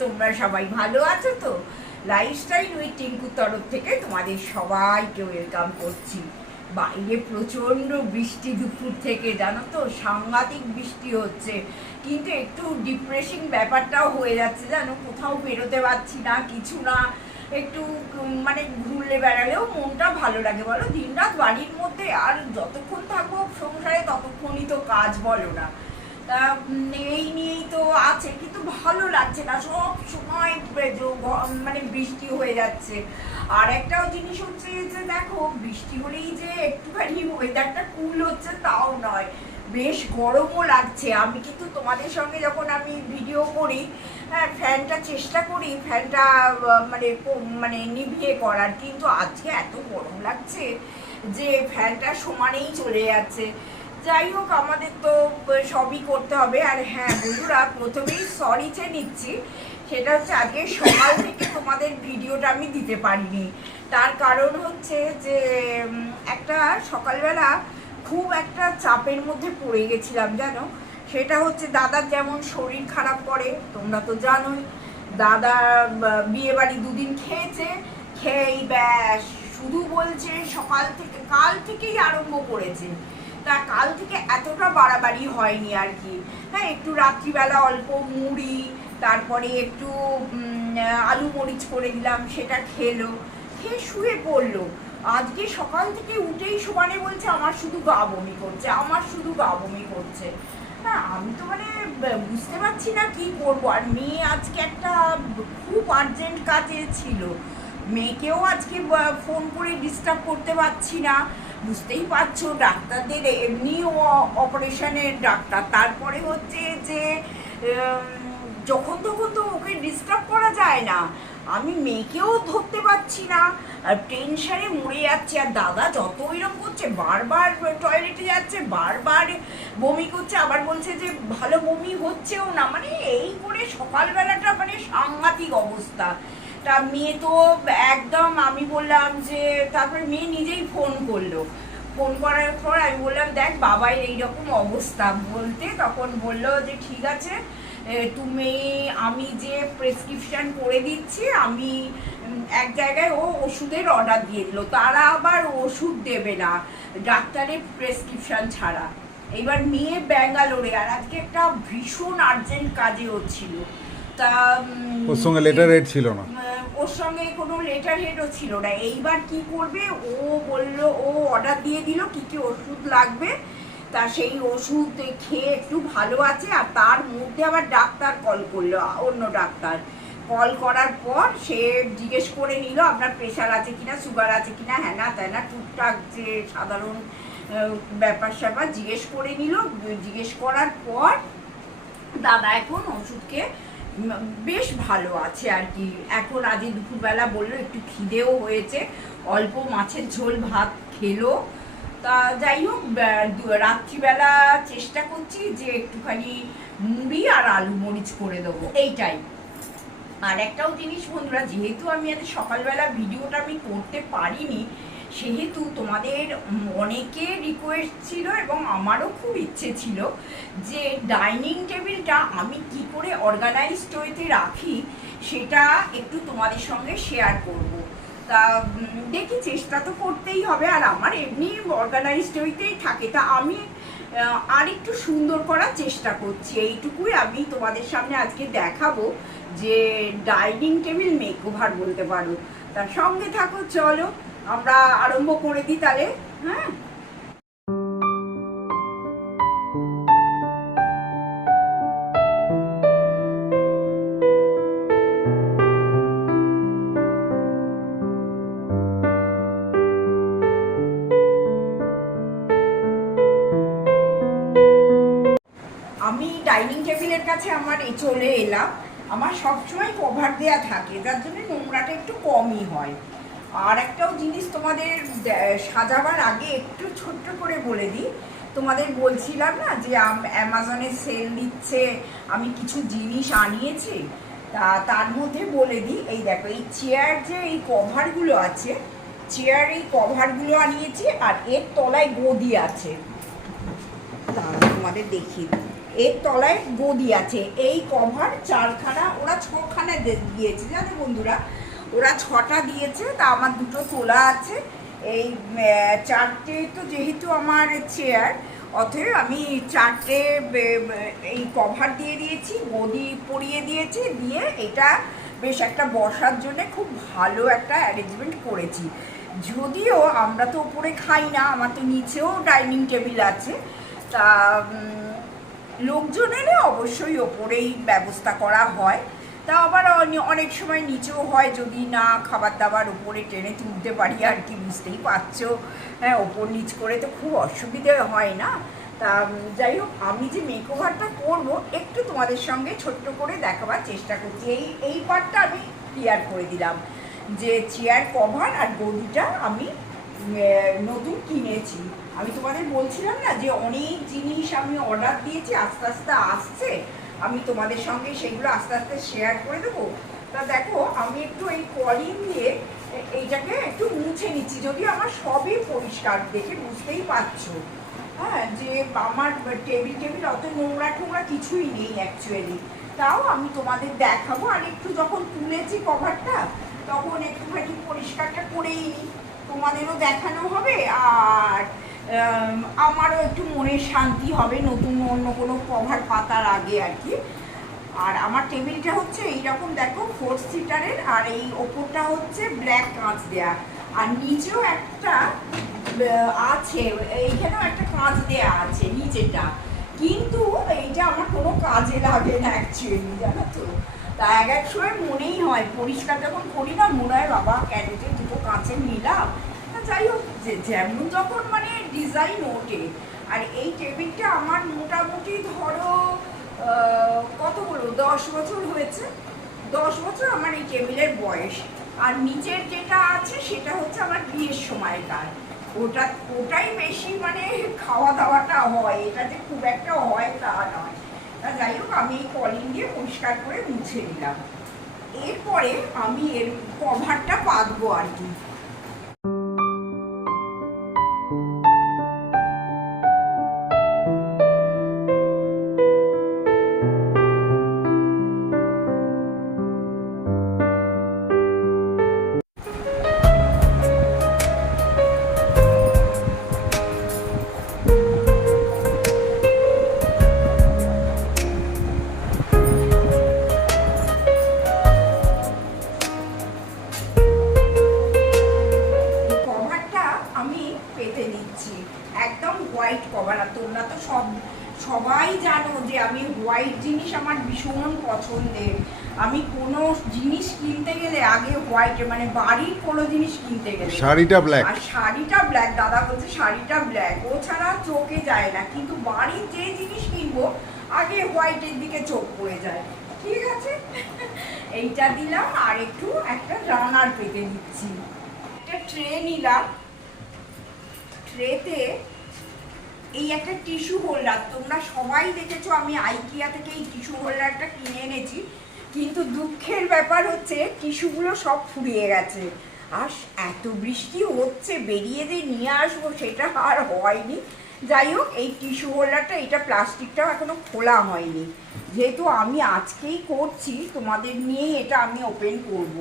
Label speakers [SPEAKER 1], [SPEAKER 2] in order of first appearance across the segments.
[SPEAKER 1] তোমরা সবাই? ভালো আছো তো? লাইফস্টাইল উইথ টিঙ্কুর তরফ থেকে তোমাদের সবাইকে ওয়েলকাম করছি। বাইরে প্রচণ্ড বৃষ্টি দুপুর থেকে, জানো তো? সাংঘাতিক বৃষ্টি হচ্ছে। কিন্তু একটু ডিপ্রেসিং ব্যাপারটাও হয়ে যাচ্ছে, জানো? কোথাও বেরোতে পারছি না, কিছু না। একটু মানে ঘুরলে বেড়ালেও মনটা ভালো লাগে, বলো? দিনরাত বাড়ির মধ্যে আর যতক্ষণ থাকব সংসারে ততক্ষণই তো কাজ বলো না। এই নিয়েই তো আছে, কিন্তু ভালো লাগছে না। সব সময় মানে বৃষ্টি হয়ে যাচ্ছে। আর একটাও জিনিস হচ্ছে যে, দেখো, বৃষ্টি হলেই যে একটুখানি ওয়েদারটা কুল হচ্ছে, তাও নয়। বেশ গরমও লাগছে। আমি কিন্তু তোমাদের সঙ্গে যখন আমি ভিডিও করি হ্যাঁ ফ্যানটা চেষ্টা করি ফ্যানটা মানে মানে নিভিয়ে করার। কিন্তু আজকে এত গরম লাগছে যে ফ্যানটা সমানেই চলে যাচ্ছে। যাই হোক, আমাদের তো সবই করতে হবে। আর হ্যাঁ বন্ধুরা, প্রথমেই সরি চেয়ে নিচ্ছি, সেটা হচ্ছে আজকে সকাল থেকে তোমাদের ভিডিওটা আমি দিতে পারিনি। তার কারণ হচ্ছে যে একটা সকালবেলা খুব একটা চাপের মধ্যে পড়ে গেছিলাম, জানো? সেটা হচ্ছে দাদার যেমন শরীর খারাপ করে, তোমরা তো জানোই। দাদা বিয়ে বাড়ি দুদিন খেয়েছে, খেয়েই ব্যাস, শুধু বলছে সকাল থেকে, কাল থেকেই আরম্ভ করেছে। তা কাল থেকে এতটা বাড়াবাড়ি হয়নি আর কি। হ্যাঁ একটু রাত্রিবেলা অল্প মুড়ি, তারপরে একটু আলু মরিচ করে দিলাম, সেটা খেলো, খেয়ে শুয়ে পড়ল। আজকে সকাল থেকে উঠেই সমানে বলছে, আমার শুধু গা বমি করছে, আমার শুধু গা বমি করছে। হ্যাঁ আমি তো মানে বুঝতে পারছি না কি করব। আর মেয়ে আজকে একটা খুব আর্জেন্ট কাজে ছিল। মেয়েকেও আজকে ফোন করে ডিস্টার্ব করতে পারছি না। বুঝতেই পারছ, ডাক্তারদের এমনিও অপারেশনের ডাক্তার। তারপরে হচ্ছে যে যখন তখন তো ওকে ডিস্টার্ব করা যায় না। আমি মেয়েকেও ধরতে পারছি না। আর টেনশনে মরে যাচ্ছে। আর দাদা যত এরকম করছে, বারবার টয়লেটে যাচ্ছে, বারবার বমি করছে, আবার বলছে যে, ভালো বমি হচ্ছেও না। মানে এই করে সকালবেলাটা মানে সাংঘাতিক অবস্থা। তা মেয়ে তো একদম আমি বললাম যে, তারপরে মেয়ে নিজেই ফোন করল। ফোন করার পর আমি বললাম, দেখ বাবার এইরকম অবস্থা। বলতে তখন বলল যে, ঠিক আছে তুমি, আমি যে প্রেসক্রিপশন করে দিচ্ছি, আমি এক জায়গায় ও ওষুধের অর্ডার দিয়ে দিল। তারা আবার ওষুধ দেবে না, ডাক্তারের প্রেসক্রিপশন ছাড়া। এবার মেয়ে ব্যাঙ্গালোরে, আর আজকে একটা ভীষণ আর্জেন্ট কাজে হচ্ছিল তা
[SPEAKER 2] ওর সঙ্গে লেটার হেড ছিল না।
[SPEAKER 1] ওর সঙ্গে কোনো লেটার হেডও ছিল না। এইবার কি করবে? ও বলল ও অর্ডার দিয়ে দিল কি কি ওষুধ লাগবে। তা সেই ওষুধ খেয়ে একটু ভালো আছে আর তার মধ্যে আবার ডাক্তার কল করল অন্য ডাক্তার। কল করার পর সে জিজ্ঞেস করে নিল আপনার প্রেশার আছে কিনা সুগার আছে কিনা হ্যাঁ না তাই না টুকটাক যে সাধারণ ব্যাপার স্যাপার জিজ্ঞেস করে নিল। জিজ্ঞেস করার পর দাদা এখন ওষুধকে বেশ ভালো আছে আর কি। এখন আজ এই দুপুরবেলা বলল, একটু খিদেও হয়েছে। অল্প মাছের ঝোল, ভাত খেলো। তা যাই হোক রাত্রিবেলা চেষ্টা করছি যে একটুখানি মুড়ি আর আলু মরিচ করে দেবো। এইটাই। আর একটাও জিনিস বন্ধুরা, যেহেতু আমি আজ সকালবেলা ভিডিওটা আমি করতে পারিনি সেহেতু তোমাদের অনেকের রিকোয়েস্ট ছিল এবং আমারও খুব ইচ্ছে ছিল যে ডাইনিং টেবিলটা আমি কি করে অর্গানাইজড ওয়েতে রাখি সেটা একটু তোমাদের সঙ্গে শেয়ার করব। তা দেখি চেষ্টা তো করতেই হবে আর আমার এমনি অর্গানাইজড ওয়েতেই থাকে। তা আমি আর একটু সুন্দর করার চেষ্টা করছি। এইটুকুই আমি তোমাদের সামনে আজকে দেখাবো যে ডাইনিং টেবিল মেক ওভার বলতে পারো। তার সঙ্গে থাকো, চলো। আমরা আরম্ভ করে দিই তাহলে হ্যাঁ? আমি ডাইনিং টেবিলের কাছে আমার এই চলে এলাম। আমার সবসময় কভার দেয়া থাকে, যার জন্য নোংরাটা একটু কমই হয়। আর একটাও জিনিস তোমাদের সাজাবার আগে একটু ছোট্ট করে বলে দিই। তোমাদের বলছিলাম না যে অ্যামাজনে সেল দিচ্ছে আমি কিছু জিনিস আনিয়েছি? তা তার মধ্যে বলে দিই, এই দেখো, এই চেয়ার যে, এই কভারগুলো আছে চেয়ার এই কভারগুলো আনিয়েছি আর এর তলায় গদি আছে। তা তোমাদের দেখিয়ে দিই। এর তলায় গদি আছে। এই কভার চারখানা, ওরা ছখানা দিয়েছে, জানো বন্ধুরা? ওরা ছটা দিয়েছে, তা আমার দুটো তোলা আছে। এই চারটে তো যেহেতু আমার চেয়ার অতএব আমি চারটে এই কভার দিয়ে দিয়েছি গদি পরিয়ে দিয়েছি, দিয়ে এটা বেশ একটা বসার জন্য খুব ভালো একটা অ্যারেঞ্জমেন্ট করেছি। যদিও আমরা তো উপরে খাই না, আমার তো নিচেও ডাইনিং টেবিল আছে, তা লোকজন এলে অবশ্যই ওপরেই ব্যবস্থা করা হয়। তা আবার অনেক সময় নিচেও হয় যদি না খাবার দাবার উপরে টেনে তুলতে পারি আর কি, বুঝতেই পারছ। হ্যাঁ ওপর নিচ করে তো খুব অসুবিধে হয় না। তা যাই হোক, আমি যে মেকওভারটা করব, একটু তোমাদের সঙ্গে ছোট্ট করে দেখাবার চেষ্টা করছি। এই এই পার্টটা আমি ক্লিয়ার করে দিলাম যে চেয়ার কভার আর গদিটা আমি নতুন কিনেছি। আমি তোমাদের বলছিলাম না যে অনেক জিনিস আমি অর্ডার দিয়েছি, আস্তে আস্তে আসছে। আমি তোমাদের সঙ্গে সেগুলো আস্তে আস্তে শেয়ার করে দেবো। তা দেখো, আমি একটু এই কলিং দিয়ে এইটাকে একটু মুছে নিচ্ছি যদি আমার সবই পরিষ্কার, দেখে বুঝতেই পারছ। হ্যাঁ যে আমার টেবিল টেবিল অত নোংরা টোংরা কিছুই নেই অ্যাকচুয়ালি তাও আমি তোমাদের দেখাবো, আর একটু যখন তুলেছি কভারটা তখন একটুখানি পরিষ্কারটা করেই নিই তোমাদেরও দেখানো হবে, আর আমারও একটু মনের শান্তি হবে, নতুন অন্য কোনো কভার পাতার আগে আর কি। আর আমার টেবিলটা হচ্ছে এইরকম, দেখো ফোর সিটারের আর এই ওপরটা হচ্ছে ব্ল্যাক কাঁচ দেয়া। আর নিচেও একটা আছে, এইখানেও একটা কাঁচ দেয়া আছে নিচেটা কিন্তু এইটা আমার কোনো কাজে লাগে না অ্যাকচুয়ালি জানো তো। তা এক এক সময় মনেই হয়, পরিষ্কার যখন করি না, মনে হয়, বাবা যে দুটো কাঁচের নিলাম। যাই হোক যেমন যখন মানে ডিজাইন ওঠে, আর এই টেবিলটা আমার মোটামুটি ধরো কত বলব, দশ বছর হয়েছে। দশ বছর আমার এই টেবিলের বয়স। আর নিচের যেটা আছে, সেটা হচ্ছে আমার বিয়ের সময়কার ওটা, ওটাই বেশি মানে খাওয়া দাওয়াটা হয়। এটা যে খুব একটা হয় তা নয়। তা যাই হোক, আমি এই কলিং দিয়ে পরিষ্কার করে মুছে নিলাম। এরপরে আমি এর কভারটা পাতবো আর কি। সবাই জানো যে আমি হোয়াইট জিনিস আমার ভীষণ পছন্দের। আমি কোনো জিনিস কিনতে গেলে আগে হোয়াইট মানে বাড়ির কোনো জিনিস কিনতে গেলে।
[SPEAKER 2] শাড়িটা ব্ল্যাক
[SPEAKER 1] আর শাড়িটা ব্ল্যাক দাদা বলছে শাড়িটা ব্ল্যাক ও ছাড়া চোখে যায় না। কিন্তু বাড়ির যে জিনিস কিনবো আগে হোয়াইটের দিকে চোখ পড়ে যায়। ঠিক আছে? এইটা দিলাম আর একটু একটা রানার পেতে দিচ্ছি। একটা ট্রে নিলাম। ট্রেতে এই একটা টিস্যু হোল্ডার তোমরা সবাই দেখেছ আমি আইকিয়া থেকে এই টিস্যু হোল্ডারটা কিনে এনেছি। কিন্তু দুঃখের ব্যাপার হচ্ছে টিস্যুগুলো সব ফুরিয়ে গেছে। আর এত বৃষ্টি হচ্ছে, বেরিয়ে যে নিয়ে আসব সেটা আর হয়নি। যাই হোক, এই টিস্যু হোল্ডারটা এটা প্লাস্টিকটাও এখনও খোলা হয়নি। যেহেতু আমি আজকেই করছি, তোমাদের নিয়েই এটা আমি ওপেন করব।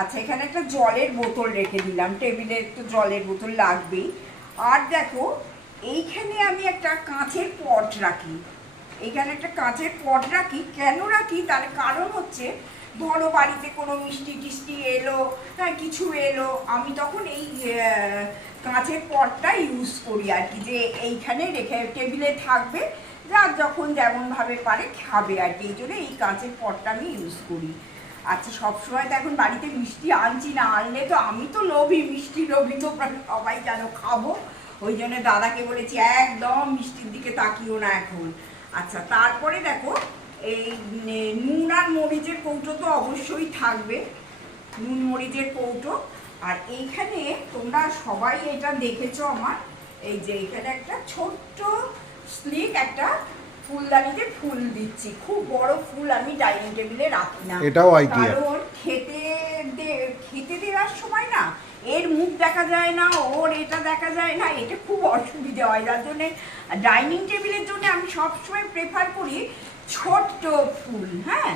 [SPEAKER 1] আচ্ছা এখানে একটা জলের বোতল রেখে দিলাম। টেবিলে তো জলের বোতল লাগবেই। আর দেখো এইখানে আমি একটা কাঁচের পট রাখি। এইখানে একটা কাঁচের পট রাখি। কেন রাখি? তার কারণ হচ্ছে ধরো বাড়িতে কোনো মিষ্টি টিষ্টি এলো হ্যাঁ কিছু এলো, আমি তখন এই কাঁচের পটটা ইউজ করি আর কি যে এইখানে রেখে, টেবিলে থাকবে যার যখন যেমনভাবে পারে খাবে আর কি এই জন্য এই কাঁচের পটটা আমি ইউজ করি। আচ্ছা সবসময় তো এখন বাড়িতে মিষ্টি আনছি না। আনলে তো আমি তো লোভী, মিষ্টি লোভী তো সবাই জানো খাব? ওই জন্য দাদাকে বলেছি একদম মিষ্টির দিকে তাকিও না এখন। আচ্ছা তারপরে দেখো এই নুন আর মরিচের কৌটো তো অবশ্যই থাকবে। নুন মরিচের কৌটো। আর এইখানে তোমরা সবাই এটা দেখেছ আমার এই যে এখানে একটা ছোট্ট স্লিক একটা ফুলদানিতে ফুল দিচ্ছি। খুব বড় ফুল আমি ডাইনিং টেবিলে রাখি না।
[SPEAKER 2] এটাও IKEA
[SPEAKER 1] কারণ খেতে খেতে দেওয়ার সময় না এর মুখ দেখা যায় না, ওর এটা দেখা যায় না, এটা খুব অসুবিধে হয়। যার জন্যে ডাইনিং টেবিলের জন্য আমি সবসময় প্রেফার করি ছোট্ট ফুল হ্যাঁ?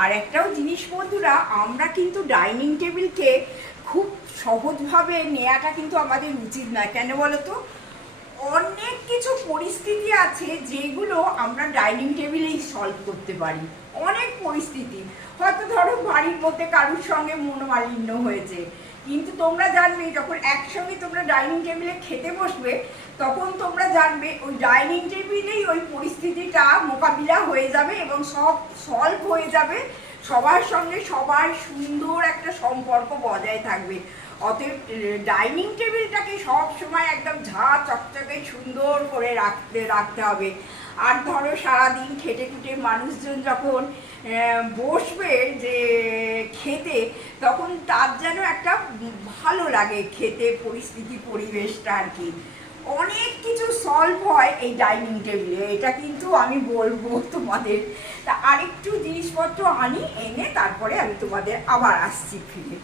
[SPEAKER 1] আর একটাও জিনিস বন্ধুরা, আমরা কিন্তু ডাইনিং টেবিলকে খুব সহজভাবে নেওয়াটা কিন্তু আমাদের উচিত না কেন বলো তো অনেক কিছু পরিস্থিতি আছে যেগুলো আমরা ডাইনিং টেবিলেই সলভ করতে পারি। অনেক পরিস্থিতি। হয়তো ধরো বাড়ির মধ্যে কারোর সঙ্গে মনোমালিন্য হয়েছে। কিন্তু তোমরা জানবে যখন একসঙ্গে তোমরা ডাইনিং টেবিলে খেতে বসবে, তখন তোমরা জানবে ওই ডাইনিং টেবিলেই ওই পরিস্থিতিটা মোকাবিলা হয়ে যাবে এবং সব সলভ হয়ে যাবে। সবার সঙ্গে সবার সুন্দর একটা সম্পর্ক বজায় থাকবে। অতএব ডাইনিং টেবিলটাকে সব সময় একদম ঝা চকচকে সুন্দর করে রাখতে রাখতে হবে। আর ধরো সারাদিন খেটে খুটে মানুষজন যখন বসবে যে খেতে, তখন তার যেন একটা ভালো লাগে খেতে, পরিস্থিতি, পরিবেশটা আর কি। অনেক কিছু সলভ হয় এই ডাইনিং টেবিলে এটা কিন্তু আমি বলব তোমাদের। তা আরেকটু জিনিসপত্র আনি, এনে তারপরে আমি তোমাদের আবার আসছি ফিরে।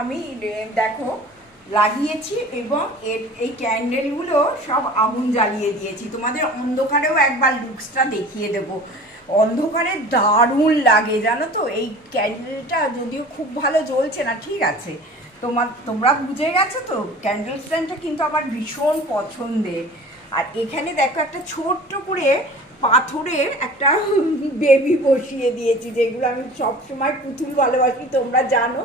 [SPEAKER 1] আমি দেখো, লাগিয়েছি এবং এর, এই ক্যান্ডেলগুলো সব আগুন জ্বালিয়ে দিয়েছি। তোমাদের অন্ধকারেও একবার লুকসটা দেখিয়ে দেবো। অন্ধকারে দারুণ লাগে, জানো তো? এই ক্যান্ডেলটা যদিও খুব ভালো জ্বলছে না, ঠিক আছে। তোমার, তোমরা বুঝে গেছো তো? ক্যান্ডেল স্ট্যান্ডটা কিন্তু আমার ভীষণ পছন্দের। আর এখানে দেখো একটা ছোট্ট করে পাথরের একটা বেবি বসিয়ে দিয়েছি, যেগুলো আমি সবসময় পুতুল ভালোবাসি, তোমরা জানো।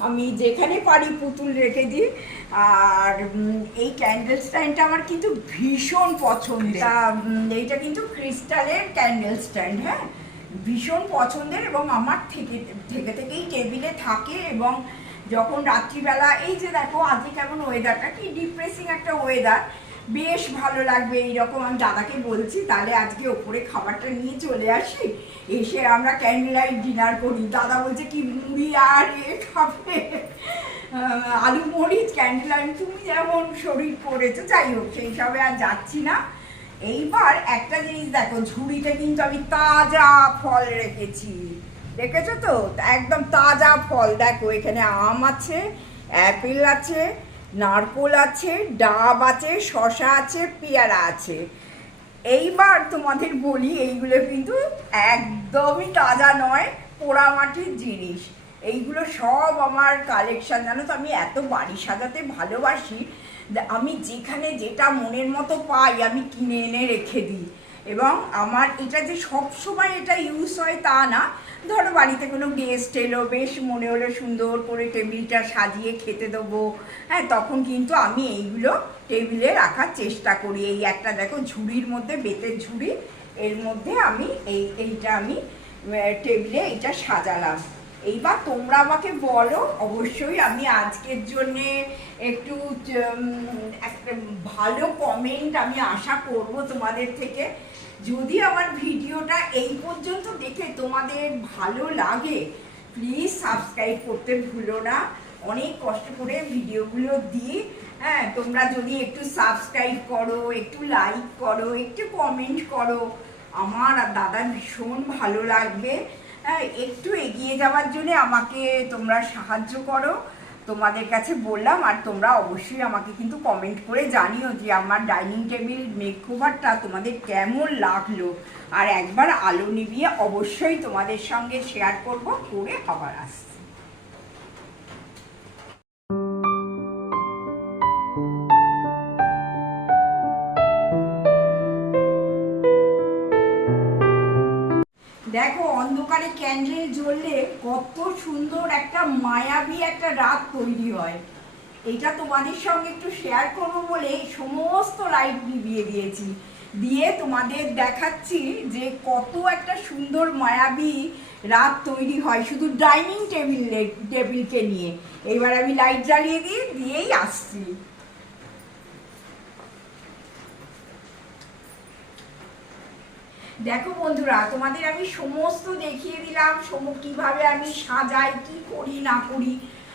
[SPEAKER 1] আমি যেখানে পারি পুতুল রেখে দিই। আর এই ক্যান্ডেল স্ট্যান্ডটা আমার কিন্তু ভীষণ পছন্দ এইটা কিন্তু ক্রিস্টালের ক্যান্ডেল স্ট্যান্ড হ্যাঁ? ভীষণ পছন্দের এবং আমার থেকে থেকে থেকেই টেবিলে থাকে এবং যখন রাত্রিবেলা, এই যে দেখো, আজকে কেমন ওয়েদারটা কি ডিপ্রেসিং একটা ওয়েদার বেশ ভালো লাগবে, এইরকম আমি দাদাকে বলছি, তাহলে আজকে ওপরে খাবারটা নিয়ে চলে আসি। এসে আমরা ক্যান্ডেল লাইট ডিনার করি। দাদা বলছে কি, মুড়ি আর এ খাবে। আলু মরিচ ক্যান্ডেল লাইট তুমি যেমন শরীর পড়েছো, যাই হোক, সেই সবে আর যাচ্ছি না। এইবার একটা জিনিস দেখো, ঝুড়িতে কিন্তু আমি তাজা ফল রেখেছি। দেখেছ তো? একদম তাজা ফল। দেখো, এখানে আম আছে, অ্যাপেল আছে নারকোল আছে, ডাব আছে শশা আছে, পেয়ারা আছে। এইবার তোমাদের বলি, এইগুলো কিন্তু একদমই তাজা নয় পোড়ামাটির জিনিস। এইগুলো সব আমার কালেকশান জানো তো? আমি এত বাড়ি সাজাতে ভালোবাসি আমি যেখানে যেটা মনের মতো পাই, আমি কিনে এনে রেখে দিই। এবং আমার এটা যে সব সময় এটা ইউজ হয় তা না ধরো বাড়িতে কোনো গেস্ট এলো, বেশ মনে হলো সুন্দর করে টেবিলটা সাজিয়ে খেতে দেবো। হ্যাঁ তখন কিন্তু আমি এইগুলো টেবিলে রাখার চেষ্টা করি। এই একটা দেখো ঝুড়ির মধ্যে, বেতের ঝুড়ি, এর মধ্যে আমি এই, এইটা আমি টেবিলে এইটা সাজালাম। এইবার তোমরা আমাকে বলো, অবশ্যই আমি আজকের জন্যে একটু একটা ভালো কমেন্ট আমি আশা করব তোমাদের থেকে। যদি আমার ভিডিওটা এই পর্যন্ত দেখে তোমাদের ভালো লাগে প্লিজ সাবস্ক্রাইব করতে ভুলো না। অনেক কষ্ট করে ভিডিওগুলো দিই। হ্যাঁ তোমরা যদি একটু সাবস্ক্রাইব করো, একটু লাইক করো, একটু কমেন্ট করো, আমার আর দাদার ভীষণ ভালো লাগবে। হ্যাঁ একটু এগিয়ে যাওয়ার জন্য আমাকে তোমরা সাহায্য করো। তোমাদের কাছে বললাম, আর তোমরা অবশ্যই আমাকে কিন্তু কমেন্ট করে জানিও যে আমার ডাইনিং টেবিল মেকওভারটা তোমাদের কেমন লাগল। আর একবার আলো নিবিয়ে অবশ্যই তোমাদের সঙ্গে শেয়ার করব, করে আবার আসছি। ক্যান্ডেল জ্বললে কত সুন্দর একটা মায়াবী একটা রাত তৈরি হয়। এটা তোমাদের সঙ্গে একটু শেয়ার করব বলে সমস্ত লাইট নিভিয়ে দিয়েছি। দিয়ে তোমাদের দেখাচ্ছি যে কত একটা সুন্দর মায়াবী রাত তৈরি হয় শুধু ডাইনিং টেবিল টেবিলকে নিয়ে। এবার আমি লাইট জ্বালিয়ে দিয়ে দিয়েই আসছি। দেখো বন্ধুরা, তোমাদের আমি সমস্ত দেখিয়ে দিলাম, সম কীভাবে আমি সাজাই, কি করি, না করি।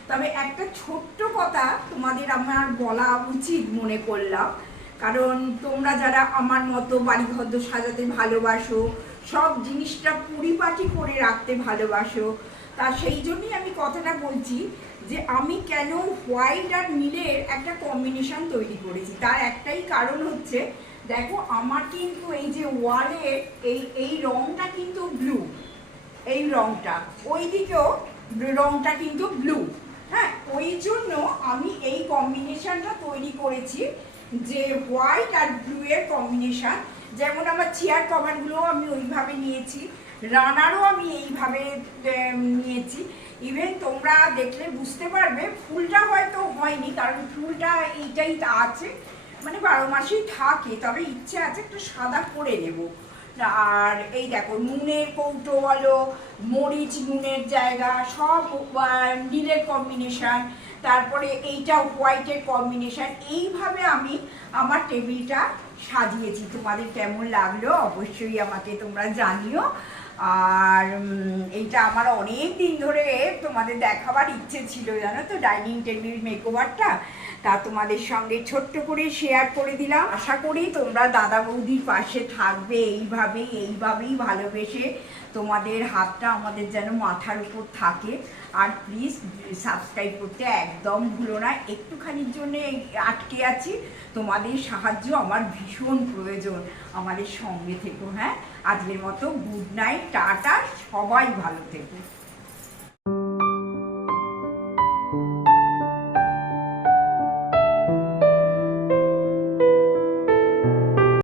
[SPEAKER 1] তবে একটা ছোট্ট কথা তোমাদের আমার বলা উচিত মনে করলাম। কারণ তোমরা যারা আমার মতো বাড়িঘর সাজাতে ভালোবাসো, সব জিনিসটা পরিপাটি করে রাখতে ভালোবাসো, তা সেই জন্যই আমি কথাটা বলছি যে আমি কেন হোয়াইট আর নীলের একটা কম্বিনেশন তৈরি করেছি। তার একটাই কারণ হচ্ছে দেখো, আমার কিন্তু এই যে ওয়ালের এই এই রংটা কিন্তু ব্লু এই রংটা। ওই দিকেও রংটা কিন্তু ব্লু হ্যাঁ ওই জন্য আমি এই কম্বিনেশানটা তৈরি করেছি যে হোয়াইট আর ব্লু এর কম্বিনেশন যেমন আমার চেয়ার কভারগুলো আমি ওইভাবে নিয়েছি। রানারও আমি এইভাবে নিয়েছি। ইভেন তোমরা দেখলে বুঝতে পারবে, ফুলটা হয়তো হয়নি, কারণ ফুলটা এইটাই আছে। মানে বারো মাসেই থাকে, তবে ইচ্ছে আছে একটু সাদা করে নেব। আর এই দেখো, নুনের কৌটো বলো, মরিচ, নুনের জায়গা, সব নীলের কম্বিনেশন তারপরে এইটা হোয়াইটের কম্বিনেশন এইভাবে আমি আমার টেবিলটা সাজিয়েছি। তোমাদের কেমন লাগল অবশ্যই আমাকে তোমরা জানিও। আর এইটা আমার অনেক দিন ধরে তোমাদের দেখাবার ইচ্ছে ছিল, জানো তো ডাইনিং টেবিল মেকওভারটা তা তোমাদের সঙ্গে ছোট্ট করে শেয়ার করে দিলাম। আশা করি তোমরা দাদা বৌদির পাশে থাকবে এইভাবেই এইভাবেই ভালোবেসে তোমাদের হাতটা আমাদের যেন মাথার উপর থাকে। আর প্লিজ সাবস্ক্রাইব করতে একদম ভুলো না। একটুখানির জন্য আটকে আছি। তোমাদের সাহায্য আমার ভীষণ প্রয়োজন আমাদের সঙ্গে থেকো হ্যাঁ? আজকের মতো গুড নাইট টাটা, সবাই ভালো থেকো।